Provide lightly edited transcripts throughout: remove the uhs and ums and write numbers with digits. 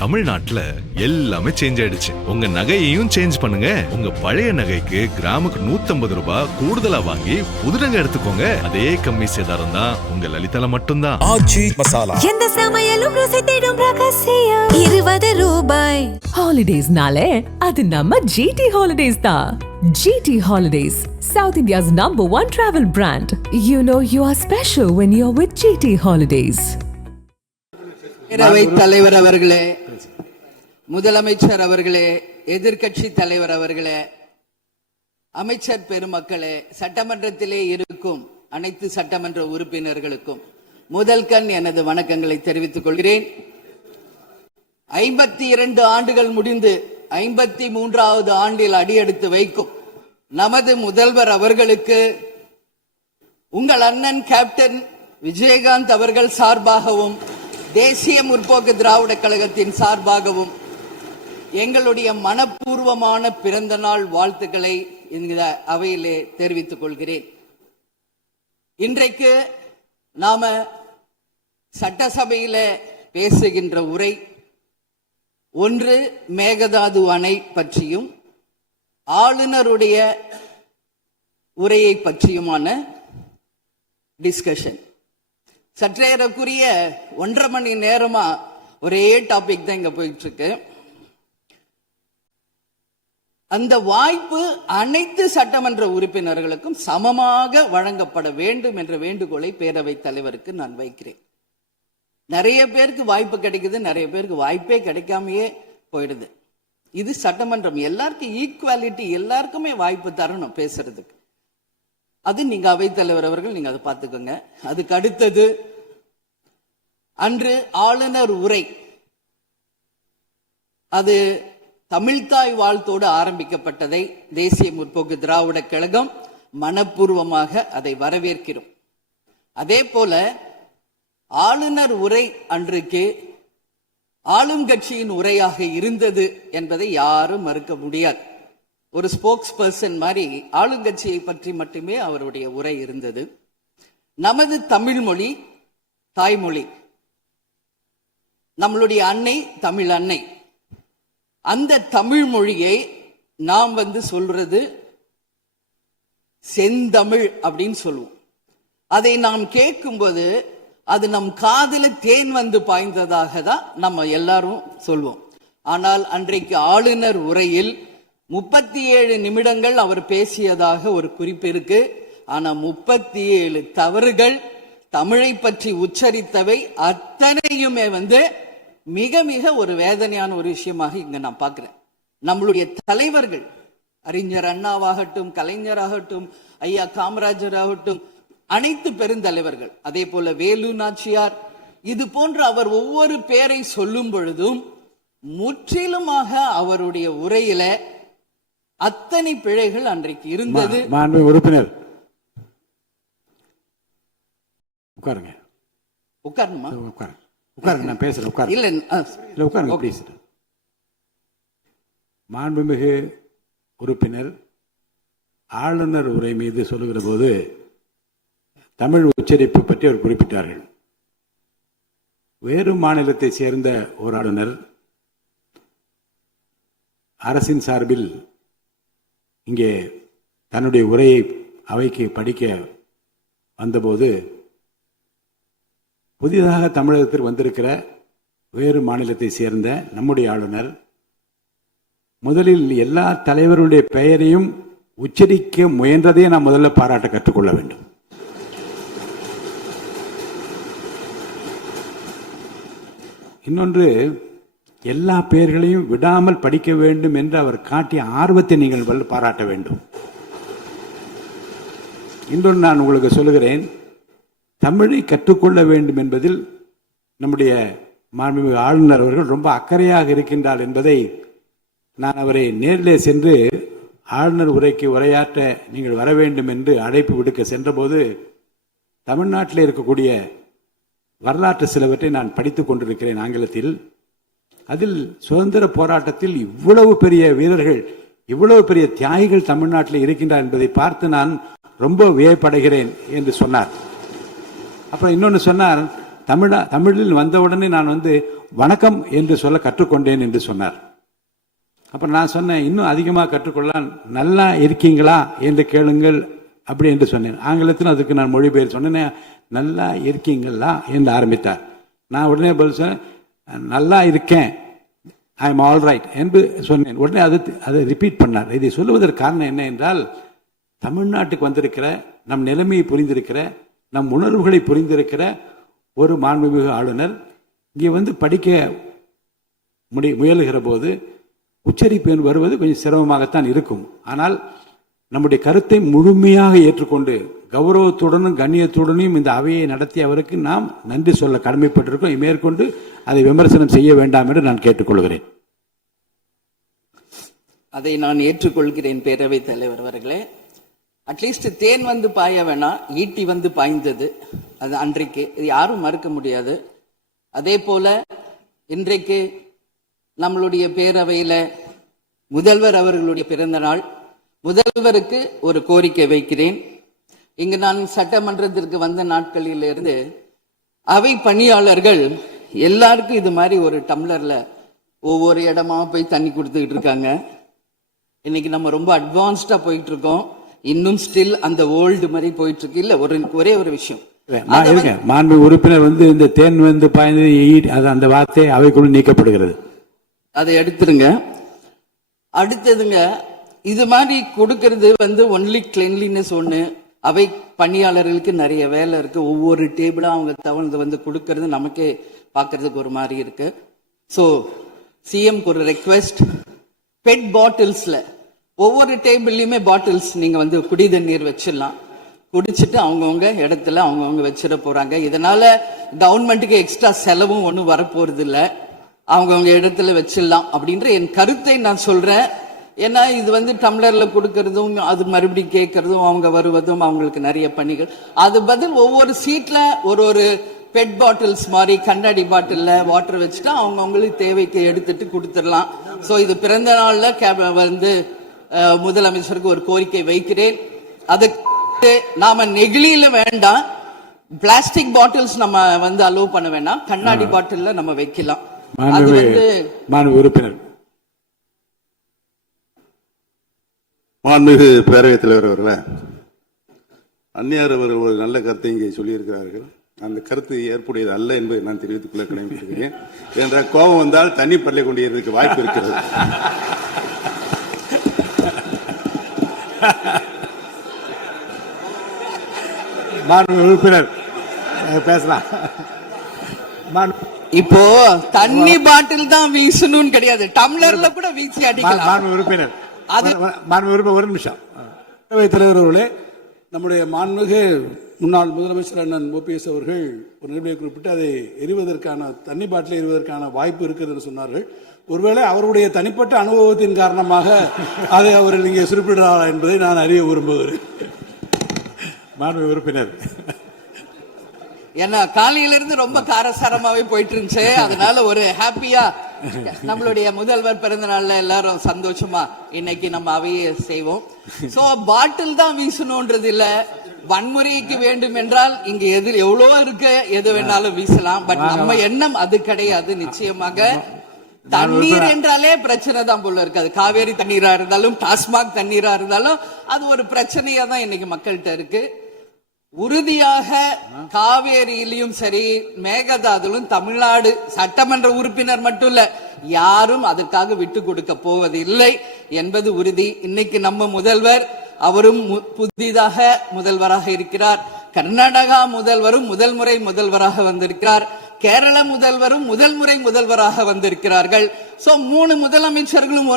தமிழ்நாட்டுல எல்லாமே சேஞ்ச் ஆயிடுச்சு. உங்க நகையையும் சேஞ்ச் பண்ணுங்க. உங்க பழைய நகைக்கு கிராமுக்கு 150 ரூபாய் கூடுதலா வாங்கி புது நகை எடுத்துக்கோங்க. அதே கம்மி சேதாரம் தான் உங்க லலிதால மட்டும்தான். ஆச்சி மசாலா. எந்த சமையலும் ருசி தேடும் ரகசியம் 20 ரூபாய். ஹாலிடேஸ்னாலே அது நம்ம ஜிடி ஹாலிடேஸ் தான். GT Holidays, South India's #1 travel brand. You know you are special when you're with GT Holidays. பேரவைத் தலைவர் அவர்களே, முதலமைச்சர் அவர்களே, எதிர்க்கட்சி தலைவர் அவர்களே, அமைச்சர் பெருமக்களே, சட்டமன்றத்திலே இருக்கும் அனைத்து சட்டமன்ற உறுப்பினர்களுக்கும் முதல் கண் எனது வணக்கங்களை தெரிவித்துக் கொள்கிறேன். 52 ஆண்டுகள் முடிந்து 53வது ஆண்டில் அடியெடுத்து வைக்கும் நமது முதல்வர் அவர்களுக்கு உங்கள் அண்ணன் கேப்டன் விஜயகாந்த் அவர்கள் சார்பாகவும் தேசிய முற்போக்கு திராவிட கழகத்தின் சார்பாகவும் எங்களுடைய மனப்பூர்வமான பிறந்த நாள் வாழ்த்துக்களை இந்த அவையிலே தெரிவித்துக் கொள்கிறேன். இன்றைக்கு நாம சட்டசபையில பேசுகின்ற உரை ஒன்று மேகதாது அணை பற்றியும் ஆளுநருடைய உரையை பற்றியுமான டிஸ்கஷன். சற்றேறக்குரிய 1.5 மணி நேரமா ஒரே டாபிக் தான் இங்க போயிட்டு இருக்கு. அந்த வாய்ப்பு அனைத்து சட்டமன்ற உறுப்பினர்களுக்கும் சமமாக வழங்கப்பட வேண்டும் என்ற வேண்டுகோளை பேரவைத் தலைவருக்கு நான் வைக்கிறேன். நிறைய பேருக்கு வாய்ப்பு கிடைக்குது, நிறைய பேருக்கு வாய்ப்பே கிடைக்காமையே போயிடுது. இது சட்டமன்றம், எல்லாருக்கும் ஈக்குவாலிட்டி, எல்லாருக்குமே வாய்ப்பு தரணும் பேசுறதுக்கு. அது நீங்க அவைத்தலைவர் அவர்கள் நீங்க அதை பார்த்துக்கோங்க. அதுக்கு அடுத்தது அன்று ஆளுநர் உரை, அது தமிழ்தாய் வாழ்த்தோடு ஆரம்பிக்கப்பட்டதை தேசிய முற்போக்கு திராவிட கழகம் மனப்பூர்வமாக அதை வரவேற்கிறோம். அதே போல ஆளுநர் உரை அன்றைக்கு ஆளும் கட்சியின் உரையாக இருந்தது என்பதை யாரும் மறுக்க முடியாது. ஒரு ஸ்போக்ஸ் பர்சன் மாதிரி ஆளுங்கட்சியை பற்றி மட்டுமே அவருடைய உரை இருந்தது. நமது தமிழ் மொழி தாய்மொழி, நம்மளுடைய அன்னை தமிழ் அன்னை. அந்த தமிழ் மொழியை நாம் சொல்றது செந்தமிழ் அப்படின்னு சொல்லுவோம். அதை நாம் கேட்கும்போது அது நம் காதுல தேன் பாய்ந்ததாக தான் நம்ம எல்லாரும் சொல்வோம். ஆனால் அன்றைக்கு ஆளுநர் உரையில் 37 நிமிடங்கள் அவர் பேசியதாக ஒரு குறிப்பு இருக்கு. ஆனா 37 தவறுகள், தமிழை பற்றி உச்சரித்தவை அத்தனையுமே மிக மிக ஒரு வேதனையான ஒரு விஷயமாக இங்க நான் பார்க்கிறேன். நம்மளுடைய தலைவர்கள், அறிஞர் அண்ணாவாகட்டும், கலைஞராகட்டும், ஐயா காமராஜர் ஆகட்டும், அனைத்து பெருந்தலைவர்கள், அதே போல வேலு நாச்சியார், இது போன்ற அவர் ஒவ்வொரு பேரை சொல்லும் பொழுதும் முற்றிலுமாக அவருடைய உரையில அத்தனை பிழைகள் அன்றைக்கு இருந்தது. உறுப்பினர் உட்காருங்க. உட்காருமா? உட்காருங்க, நான் பேசுறேன். உட்காரு. இல்ல உட்காருங்க ப்ளீஸ். மாண்புமிகு உறுப்பினர் ஆளுநர் உரை மீது சொல்லுகிற போது தமிழ் உச்சரிப்பு பற்றி அவர் குறிப்பிட்டார்கள். வேறு மாநிலத்தை சேர்ந்த ஒரு ஆளுநர் அரசின் சார்பில் இங்கே தன்னுடைய உரையை அவைக்கு படிக்க வந்தபோது புதிதாக தமிழகத்தில் வந்திருக்கிற வேறு மாநிலத்தை சேர்ந்த நம்முடைய ஆளுநர் முதலில் எல்லா தலைவருடைய பெயரையும் உச்சரிக்க முயன்றதை நாம் முதல்ல பாராட்ட கற்றுக்கொள்ள வேண்டும். இன்னொன்று, எல்லா பெயர்களையும் விடாமல் படிக்க வேண்டும் என்று அவர் காட்டிய ஆர்வத்தை நீங்கள் பாராட்ட வேண்டும். இன்னொன்று நான் உங்களுக்கு சொல்லுகிறேன், தமிழை கற்றுக்கொள்ள வேண்டும் என்பதில் நம்முடைய மாண்புமிகு ஆளுநர் அவர்கள் ரொம்ப அக்கறையாக இருக்கின்றார் என்பதை நான் அவரை நேரிலே சென்று ஆளுநர் உரைக்கு உரையாற்ற நீங்கள் வர வேண்டும் என்று அழைப்பு விடுக்க சென்றபோது தமிழ்நாட்டில் இருக்கக்கூடிய வரலாற்று சிலவற்றை நான் படித்துக் கொண்டிருக்கிறேன் ஆங்கிலத்தில். அதில் சுதந்திர போராட்டத்தில் இவ்வளவு பெரிய வீரர்கள், இவ்வளவு பெரிய தியாகிகள் தமிழ்நாட்டில் இருக்கின்றார் என்பதை பார்த்து நான் ரொம்ப வியப்படைகிறேன் என்று சொன்னார். அப்புறம் இன்னொன்று சொன்னார், தமிழில் வந்தவுடனே நான் வணக்கம் என்று சொல்ல கற்றுக்கொண்டேன் என்று சொன்னார். அப்ப நான் சொன்னேன், இன்னும் அதிகமாக கற்றுக்கொள்ளலாம், நல்லா இருக்கீங்களா என்று கேளுங்கள் அப்படி என்று சொன்னேன். ஆங்கிலத்தில் அதுக்கு நான் மொழிபெயர் சொன்னேன், நல்லா இருக்கீங்களா என்று ஆரம்பித்தார். நான் உடனே பதில் சொன்னேன், நல்லா இருக்கேன், ஐ எம் ஆல் ரைட் என்று சொன்னேன். உடனே அதை ரிப்பீட் பண்ணார். இதை சொல்லுவதற்கு காரணம் என்ன என்றால், தமிழ்நாட்டுக்கு வந்திருக்கிற, நம் நிலைமையை புரிந்திருக்கிற, நம் உணர்வுகளை புரிந்திருக்கிற ஒரு மாண்புமிகு ஆளுநர் இங்கே வந்து படிக்க முயலுகிற போது உச்சரிப்பு வருவது கொஞ்சம் சிரமமாகத்தான் இருக்கும். ஆனால் நம்முடைய கருத்தை முழுமையாக ஏற்றுக்கொண்டு கௌரவத்துடனும் கண்ணியத்துடனும் இந்த அவையை நடத்திய அவருக்கு நாம் நன்றி சொல்ல கடமைப்பட்டிருக்கோம். மேற்கொண்டு அதை விமர்சனம் செய்ய வேண்டாம் என்று நான் கேட்டுக்கொள்கிறேன். அதை நான் ஏற்றுக்கொள்கிறேன் பேரவைத் தலைவர் அவர்களே. அட்லீஸ்ட் தேன் வந்து பாய வேணாம், ஈட்டி வந்து பாய்ந்தது அது அன்றைக்கு, இது யாரும் மறுக்க முடியாது. அதே போல இன்றைக்கு நம்மளுடைய பேரவையில முதல்வர் அவர்களுடைய பிறந்த நாள். முதல்வருக்கு ஒரு கோரிக்கை வைக்கிறேன். இங்கு நான் சட்டமன்றத்திற்கு வந்த நாட்களிலிருந்து அவை பணியாளர்கள் எல்லாருக்கும் இது மாதிரி ஒரு டம்ளர்ல ஒவ்வொரு இடமா போய் தண்ணி கொடுத்துக்கிட்டு இருக்காங்க. இன்னைக்கு நம்ம ரொம்ப அட்வான்ஸ்டா போயிட்டு இருக்கோம். இன்னும் ஸ்டில் அந்த ஓல்டு மாதிரி போயிட்டு இருக்கு. இல்ல ஒரே ஒரு விஷயம், மாண்பு உறுப்பினர் வந்து இந்த தேன் வந்து பாய்ந்து அந்த வார்த்தை அவைக்குள் நீக்கப்படுகிறது, அதை எடுத்துருங்க. அடுத்ததுங்க, இது மாதிரி கொடுக்கறது வந்து ஒன்லி கிளென்லினஸ் ஒண்ணு. அவை பணியாளர்களுக்கு நிறைய வேலை இருக்கு. ஒவ்வொரு டேபிளா அவங்க தவழ்ந்து வந்து கொடுக்கறது நமக்கே பார்க்கறதுக்கு ஒரு மாதிரி இருக்கு. ஸோ சிஎம்க்கு ஒரு ரெக்வெஸ்ட், பெட் பாட்டில்ஸ்ல ஒவ்வொரு டேபிள்லயுமே பாட்டில்ஸ் நீங்க வந்து குடி தண்ணீர் வச்சிடலாம். குடிச்சிட்டு அவங்கவுங்க இடத்துல அவங்கவுங்க வச்சிட போறாங்க. இதனால கவர்மெண்ட்டுக்கு எக்ஸ்ட்ரா செலவும் ஒன்றும் வரப்போறது இல்லை. அவங்கவுங்க இடத்துல வச்சிடலாம் அப்படின்ற என் கருத்தை நான் சொல்றேன். ஏன்னா இது வந்து டம்ளர்ல கொடுக்கறதும் அது மறுபடியும் கேட்கறதும் அவங்க வருவதும் அவங்களுக்கு நிறைய பணிகள். அது பதில் ஒவ்வொரு சீட்ல ஒரு பெட் பாட்டில்ஸ் மாதிரி கண்ணாடி பாட்டில்ல வாட்டர் வச்சுட்டா அவங்கவுங்களுக்கு தேவைக்கு எடுத்துட்டு கொடுத்துடலாம். ஸோ இது பிறந்த நாள்ல வந்து முதலமைச்சருக்கு ஒரு கோரிக்கை வைக்கிறேன். அதுக்கு நாம நெகிழியில வேண்டாம், பிளாஸ்டிக் பாட்டில்ஸ் நம்ம வந்து அலோவ் பண்ண வேண்டாம், கண்ணாடி பாட்டில்ல நம்ம வைக்கலாம். உறுப்பினர் மாண்புமிகு பேரவைத் தலைவர் அவர்களே, அந்நியார் அவர்கள் ஒரு நல்ல கருத்தை இங்கே சொல்லியிருக்கிறார்கள். அந்த கருத்து ஏற்புடையது அல்ல என்பதை நான் தெரிவித்துக் கொள்ள கடமைப்பட்டிருக்கிறேன். என்ற கோபம் வந்தால் தண்ணி பள்ளி கொண்டிருக்க வாய்ப்பு இருக்கிறது. உறுப்பினர் பேசலாம். இப்போ தண்ணி பாட்டில் தான் வீசணும் கிடையாது, டம்ளர்ல கூட வீசி அடிக்கலாம். உறுப்பினர் ஒரு நிமிஷம். தலைவர் அவர்களே, நம்முடைய மாண்புமிகு முன்னாள் முதலமைச்சர் அண்ணன் ஓபிஎஸ் அவர்கள் ஒரு நிகழ்வை குறிப்பிட்டு அதை எரிவதற்கான தண்ணி பாட்டில் எரிவதற்கான வாய்ப்பு இருக்கிறது என்று சொன்னார்கள். ஒருவேளை அவருடைய தனிப்பட்ட அனுபவத்தின் காரணமாக அதை அவர் இங்கே குறிப்பிடுறாரா என்பதை நான் அறிய விரும்புகிறேன். மாண்புமிகு உறுப்பினர், ஏன்னா காலையில இருந்து ரொம்ப காரசாரமாவே போயிட்டு இருந்துச்சு. அதனால ஒரு ஹாப்பியா நம்மளுடைய முதல்வர் பிறந்த நாள்ல எல்லாரும் சந்தோஷமா இன்னைக்கு நம்ம அவையை செய்வோம். சோ பாட்டில் தான் வீசணும்ன்றது இல்ல, வன்முறைக்கு வேண்டும் என்றால் இங்க எதிர் எவ்வளவோ இருக்கு, எது வேணாலும் வீசலாம். பட் நம்ம எண்ணம் அது கிடையாது. நிச்சயமாக தண்ணீர் என்றாலே பிரச்சனை தான் போல இருக்கு. அது காவேரி தண்ணீரா இருந்தாலும் டாஸ்மாக் தண்ணீரா இருந்தாலும் அது ஒரு பிரச்சனையா தான் இன்னைக்கு மக்கள்கிட்ட இருக்கு. உறுதியாக காவேரியிலும் சரி மேகதாதுலும் தமிழ்நாடு சட்டமன்ற உறுப்பினர் மட்டும் இல்ல, யாரும் அதற்காக விட்டு கொடுக்க போவதில்லை என்பது உறுதி. இன்னைக்கு நம்ம முதல்வர் அவரும் புதிதாக முதல்வராக இருக்கிறார். கர்நாடகா முதல்வரும் முதல் முறை முதல்வராக வந்திருக்கிறார். கேரள முதல்வரும் முதல் முறை முதல்வராக வந்திருக்கிறார்கள். சோ 3 முதலமைச்சர்களும்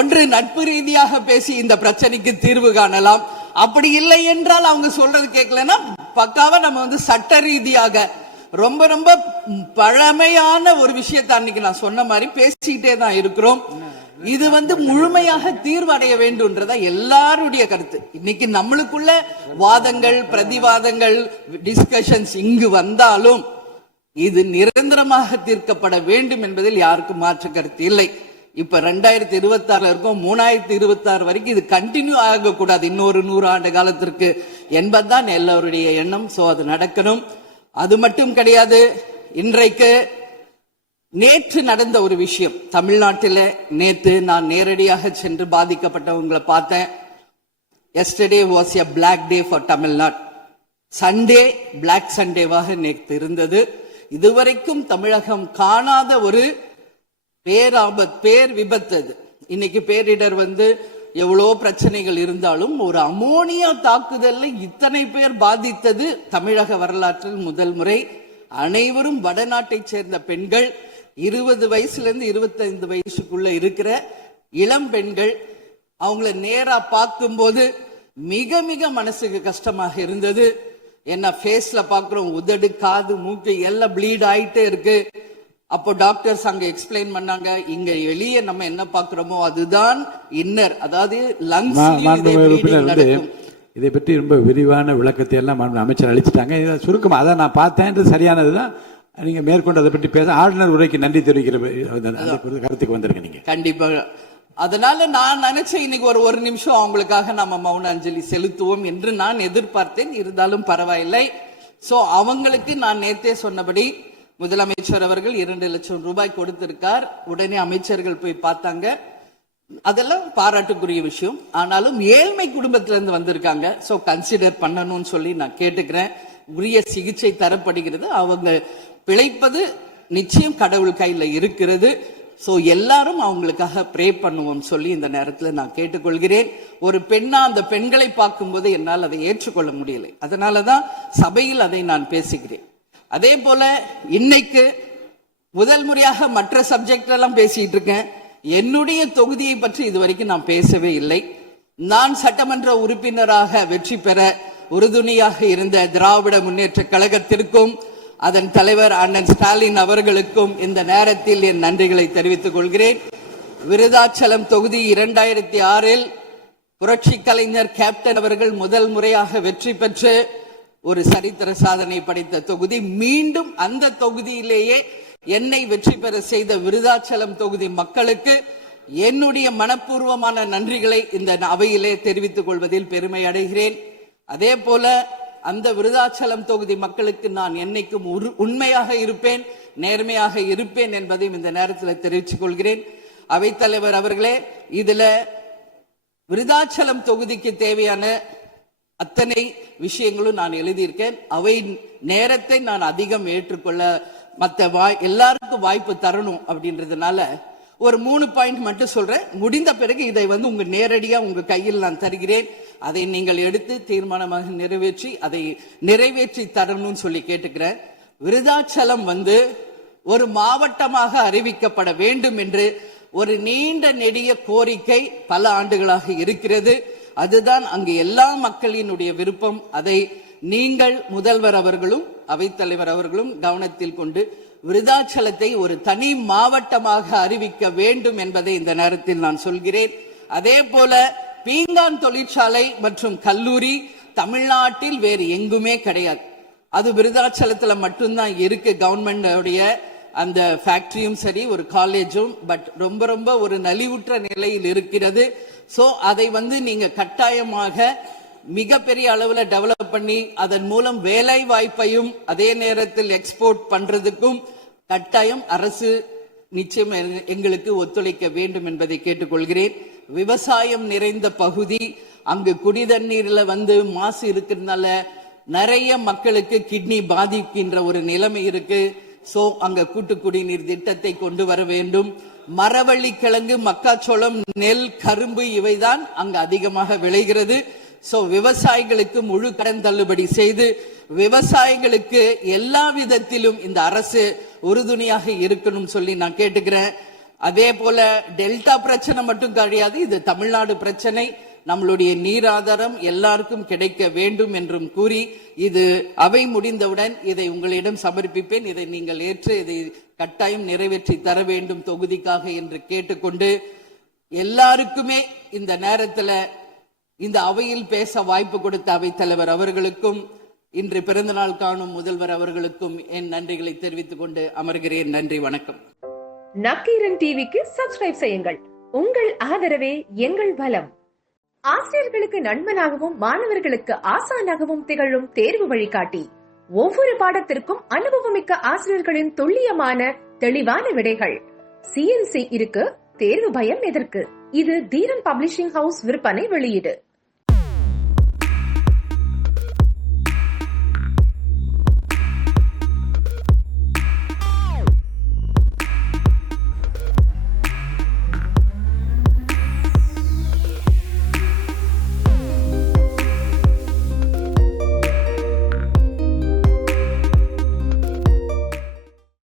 ஒன்று நட்பு ரீதியாக பேசி இந்த பிரச்சனைக்கு தீர்வு காணலாம். அப்படி இல்லை என்றால் அவங்க சொல்றது கேட்கலன்னா பக்காவா நம்ம வந்து சட்ட ரீதியாக ரொம்ப ரொம்ப பழமையான ஒரு விஷயத்தை அன்னைக்கு நான் சொன்ன மாதிரி பேசிக்கிட்டே தான் இருக்கிறோம். இது வந்து முழுமையாக தீர்வடைய வேண்டும்ன்றதா எல்லாருடைய கருத்து. இன்னைக்கு நம்மளுக்குள்ள வாதங்கள் பிரதிவாதங்கள் டிஸ்கஷன்ஸ் இங்கு வந்தாலும் இது நிரந்தரமாக தீர்க்கப்பட வேண்டும் என்பதில் யாருக்கும் மாற்று கருத்து இல்லை. இப்ப 2026 இருக்கும், 2026 வரைக்கும் இது கண்டினியூ ஆகக்கூடாது, இன்னொரு 100 ஆண்டு காலத்திற்கு என்பதுதான் எல்லோருடைய எண்ணம். சோ அது நடக்கணும். அது மட்டும் கிடையாது, இன்றைக்கு நேற்று நடந்த ஒரு விஷயம் தமிழ்நாட்டில். நேற்று நான் நேரடியாக சென்று பாதிக்கப்பட்டவங்களை பார்த்தேன். Yesterday was a black day for Tamil Nadu. Sunday black சண்டேவாக நேற்று இருந்தது. இதுவரைக்கும் தமிழகம் காணாத ஒரு பேர் விபத்து அது. இன்னைக்கு பேரிடர் எவ்வளோ பிரச்சனைகள் இருந்தாலும் ஒரு அமோனியா தாக்குதல்ல இத்தனை பேர் பாதித்தது தமிழக வரலாற்றில் முதல் முறை. அனைவரும் வடநாட்டை சேர்ந்த பெண்கள், 20 வயசுல இருந்து 25 வயசுக்குள்ள இருக்கிற இளம் பெண்கள். அவங்கள நேரா பார்க்கும்போது மிக மிக மனசுக்கு கஷ்டமாக இருந்தது. என்ன ஃபேஸ்ல பாக்குறோம், உதடு, காது, மூக்கு எல்லாம் ப்ளீட் ஆயிட்டே இருக்கு. அப்போ டாக்டர்ஸ் அங்க எக்ஸ்பிளைன் பண்ணாங்க, இங்க வெளியே நம்ம என்ன பாக்குறோமோ அதுதான் இன்னர், அதாவது லங்ஸ். இதை பற்றி ரொம்ப விரிவான விளக்கத்தை எல்லாம் அமைச்சர் அளிச்சுட்டாங்க. இதை சுருக்கமா அதை நான் பார்த்தேன், சரியானதுதான். நீங்க மேற்கொண்டு அதை பற்றி பேச ஆளுநர் உரைக்கு நன்றி தெரிவிக்கிற கருத்துக்கு வந்திருக்க நீங்க. கண்டிப்பா. அதனால நான் நினைச்சேன் இன்னைக்கு ஒரு நிமிஷம் அவங்களுக்காக நம்ம மௌன அஞ்சலி செலுத்துவோம் என்று நான் எதிர்பார்த்தேன். இருந்தாலும் பரவாயில்லை. சோ அவங்களுக்கு நான் நேத்தே சொன்னபடி முதலமைச்சர் அவர்கள் 2 லட்சம் ரூபாய் கொடுத்திருக்கார். உடனே அமைச்சர்கள் போய் பார்த்தாங்க. அதெல்லாம் பாராட்டுக்குரிய விஷயம். ஆனாலும் ஏழ்மை குடும்பத்திலிருந்து வந்திருக்காங்க. சோ கன்சிடர் பண்ணணும்னு சொல்லி நான் கேட்டுக்கிறேன். உரிய சிகிச்சை தரப்படுகிறது. அவங்க பிழைப்பது நிச்சயம் கடவுள் கையில இருக்கிறது. சோ எல்லாரும் அவங்களுக்காக ப்ரே பண்ணுவோம் சொல்லி இந்த நேரத்தில் நான் கேட்டுக்கொள்கிறேன். ஒரு பெண்ணா அந்த பெண்களை பார்க்கும்போது என்னால் அதை ஏற்றுக்கொள்ள முடியலை. அதனாலதான் சபையில் அதை நான் பேசுகிறேன். அதே போல இன்னைக்கு முதல் முறையாக மற்ற சப்ஜெக்ட் எல்லாம் பேசிட்டு இருக்கேன். என்னுடைய தொகுதியை பற்றி இதுவரைக்கும் நான் பேசவே இல்லை. நான் சட்டமன்ற உறுப்பினராக வெற்றி பெற உறுதுணையாக இருந்த திராவிட முன்னேற்ற கழகத்திற்கும் அதன் தலைவர் அண்ணன் ஸ்டாலின் அவர்களுக்கும் இந்த நேரத்தில் என் நன்றிகளை தெரிவித்துக் கொள்கிறேன். விருதாச்சலம் தொகுதி 2006 புரட்சி கலைஞர் கேப்டன் அவர்கள் முதல் முறையாக வெற்றி பெற்று ஒரு சரித்திர சாதனை படைத்த தொகுதி. மீண்டும் அந்த தொகுதியிலேயே என்னை வெற்றி பெற செய்த விருதாச்சலம் தொகுதி மக்களுக்கு என்னுடைய மனப்பூர்வமான நன்றிகளை இந்த அவையிலே தெரிவித்துக் கொள்வதில் பெருமை அடைகிறேன். அதே போல அந்த விருதாச்சலம் தொகுதி மக்களுக்கு நான் என்னைக்கும் உண்மையாக இருப்பேன், நேர்மையாக இருப்பேன் என்பதையும் இந்த நேரத்தில் தெரிவித்துக் கொள்கிறேன். அவைத்தலைவர் அவர்களே, இதுல விருதாச்சலம் தொகுதிக்கு தேவையான அத்தனை விஷயங்களும் நான் எழுதியிருக்கேன். அவை நேரத்தை நான் அதிகம் ஏற்றுக்கொள்ள எல்லாருக்கும் வாய்ப்பு தரணும் அப்படின்றதுனால ஒரு 3 பாயிண்ட் மட்டும் சொல்றேன். முடிந்த பிறகு இதை உங்க நேரடியா உங்க கையில் நான் தருகிறேன். அதை நீங்கள் எடுத்து தீர்மானமாக நிறைவேற்றி அதை நிறைவேற்றி தரணும்னு சொல்லி கேட்டுக்கிறேன். விருதாச்சலம் ஒரு மாவட்டமாக அறிவிக்கப்பட வேண்டும் என்று ஒரு நீண்ட நெடிய கோரிக்கை பல ஆண்டுகளாக இருக்கிறது. அதுதான் அங்கு எல்லா மக்களினுடைய விருப்பம். அதை நீங்கள் முதல்வர் அவர்களும் அவைத்தலைவர் அவர்களும் கவனத்தில் கொண்டு விருதாச்சலத்தை ஒரு தனி மாவட்டமாக அறிவிக்க வேண்டும் என்பதை இந்த நேரத்தில் நான் சொல்கிறேன். அதே போல பீங்கான் தொழிற்சாலை மற்றும் கல்லூரி தமிழ்நாட்டில் வேறு எங்குமே கிடையாது. அது விருதாச்சலத்துல மட்டும்தான் இருக்கு. கவர்மெண்ட் அந்த ஃபேக்டரியும் சரி, ஒரு காலேஜும், பட் ரொம்ப ரொம்ப ஒரு நலிவுற்ற நிலையில் இருக்கிறது. சோ அதை நீங்க கட்டாயமாக மிகப்பெரிய அளவுல டெவலப் பண்ணி அதன் மூலம் வேலை வாய்ப்பையும் அதே நேரத்தில் எக்ஸ்போர்ட் பண்றதுக்கும் கட்டாயம் அரசு நிச்சயம் எங்களுக்கு ஒத்துழைக்க வேண்டும் என்பதை கேட்டுக்கொள்கிறேன். விவசாயம் நிறைந்த பகுதி, அங்கு குடிதண்ணீர்ல மாசு இருக்கிறதுனால நிறைய மக்களுக்கு கிட்னி பாதிக்கின்ற ஒரு நிலைமை இருக்கு. சோ அங்க கூட்டு குடிநீர் திட்டத்தை கொண்டு வர வேண்டும். மரவள்ளி கிழங்கு, மக்காச்சோளம், நெல், கரும்பு இவைதான் அங்கு அதிகமாக விளைகிறது. சோ விவசாயிகளுக்கு முழு கடன் தள்ளுபடி செய்து விவசாயிகளுக்கு எல்லா விதத்திலும் இந்த அரசு உறுதுணையாக இருக்கணும் சொல்லி நான் கேட்டுக்கிறேன். அதே போல டெல்டா பிரச்சனை மட்டும் கிடையாது, இது தமிழ்நாடு பிரச்சனை. நம்மளுடைய நீர் ஆதாரம் எல்லாருக்கும் கிடைக்க வேண்டும் என்றும் கூறி இது அவை முடிந்தவுடன் இதை உங்களிடம் சமர்ப்பிப்பேன். இதை நீங்கள் ஏற்று இதை கட்டாயம் நிறைவேற்றி தர வேண்டும் தொகுதிக்காக என்று கேட்டுக்கொண்டு எல்லாருக்குமே இந்த நேரத்தில் இந்த அவையில் பேச வாய்ப்பு கொடுத்த அவைத்தலைவர் அவர்களுக்கும் இன்று பிறந்தநாள் காணும் முதல்வர் அவர்களுக்கும் என் நன்றிகளை தெரிவித்துக் கொண்டு அமர்கிறேன். நன்றி, வணக்கம். நக்கீரன் டிவிக்கு சப்ஸ்கிரைப் செய்யுங்கள். உங்கள் ஆதரவே எங்கள் பலம். ஆசிரியர்களுக்கு நண்பனாகவும் மாணவர்களுக்கு ஆசானாகவும் திகழும் தேர்வு வழிகாட்டி. ஒவ்வொரு பாடத்திற்கும் அனுபவமிக்க ஆசிரியர்களின் துல்லியமான தெளிவான விடைகள். CNC இருக்கு, தேர்வு பயம் எதற்கு? இது தீரன் பப்ளிஷிங் ஹவுஸ் விற்பனை வெளியீடு.